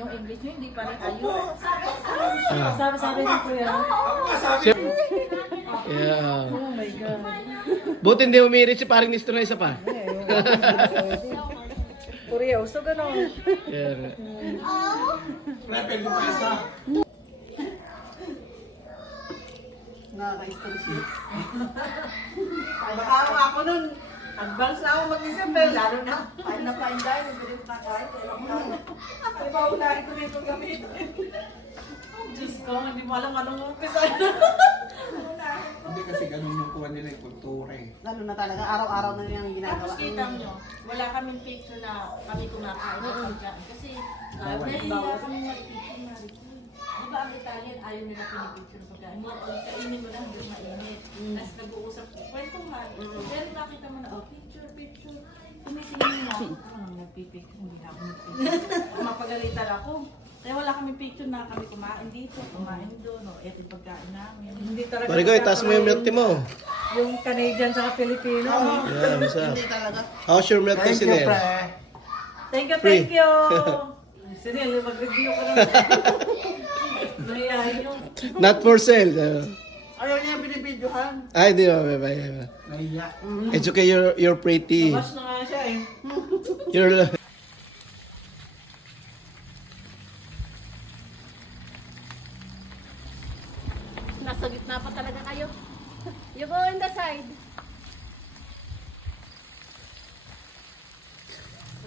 Yung English nyo, hindi pa rin ayun. Sabi ni Kuya. Yeah. Oh my God. Buti hindi umirit si paring Nistro na isa pa. Kuryoso, gano'n. Yeah. Nakaka-stress yun. Baka ako nun, advance na ako mag-isip eh, lalo na. Pain na pain dahil, hindi rin kakain. Ay, paunahin ko dito gamit. Diyos ko, hindi mo alam anong umpisa. Hindi kasi ganun yung kuha nila yung kultura eh. Lalo na talaga, araw-araw na yung ginagawa. Tapos kita nyo, wala kaming picture na kami kumakain ng pagkain. Kasi nahihiya kami mag-picture na rin. Di ba ang Italian ayaw nila pinipicture ng pagkain? Kainin mo lang hanggang mainit. Tapos nag-uusap, kwentuhan. Pero nakita mo na, oh, picture. Tumitingin mo. Nagpipicture, hindi na ako nagpipicture. Mapagalitan ako. Kaya wala kami picture na kami kumain dito, kumain doon, o eto yung pagkain namin. Hindi talaga. Marico, itaas mo yung milk tea mo. Yung Canadian sa Filipino. Yeah, masa. Hindi talaga. How's your milk tea, Sinel? Thank you, Free. thank you. Sinil, mag-review ka naman. Nahiyahin yung. Not for sale. Ayaw niya binibidyohan. Ay, di ba? Nahiya. It's okay, you're pretty. Mas na nga siya eh. You're... Nasa gitna pa talaga kayo. You go in the side.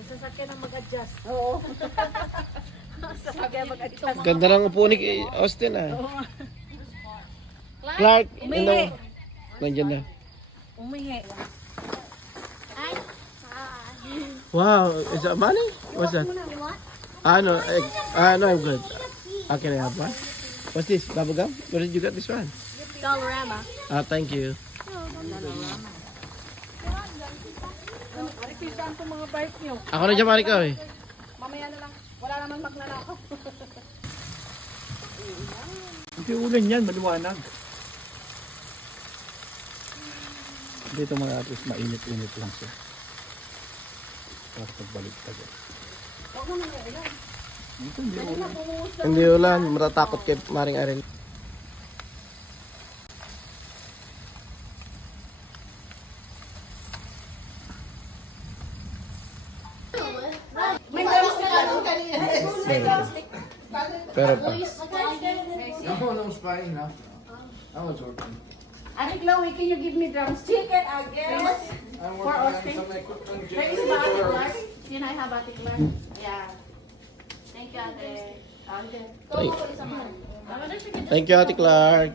Sasakyan ang mag-adjust. Oo. Sasakyan mag-adjust. Ganda lang upo ni Austin ah. Clark, Umihi. Nandiyan na. Umihi. Ay. Wow, is that money? What's that? No, no, I'm good. Can I have one? What's this? Bubblegum? Where did you get this one? Dollarama. Thank you. Saan itong mga bike nyo? Ako na dyan, Mariko eh. Mamaya na lang. Wala naman magnanakaw. Hindi ulan yan, maliwanag. Dito mga atos, mainit-init lang siya. Para pagbalik tayo. Dito hindi ulan. Hindi ulan, matatakot kay Maring Arel. May drumstick ka doon kanina. May drumstick. Pero pa. Ako na was fine na. I was working. Ate Chloe, can you give me drumstick? I guess. For Austin. There is ba Ate Clark? Can I have Ate Clark? Yeah. Thank you, Ate. Ate. Thank you, Ate Clark.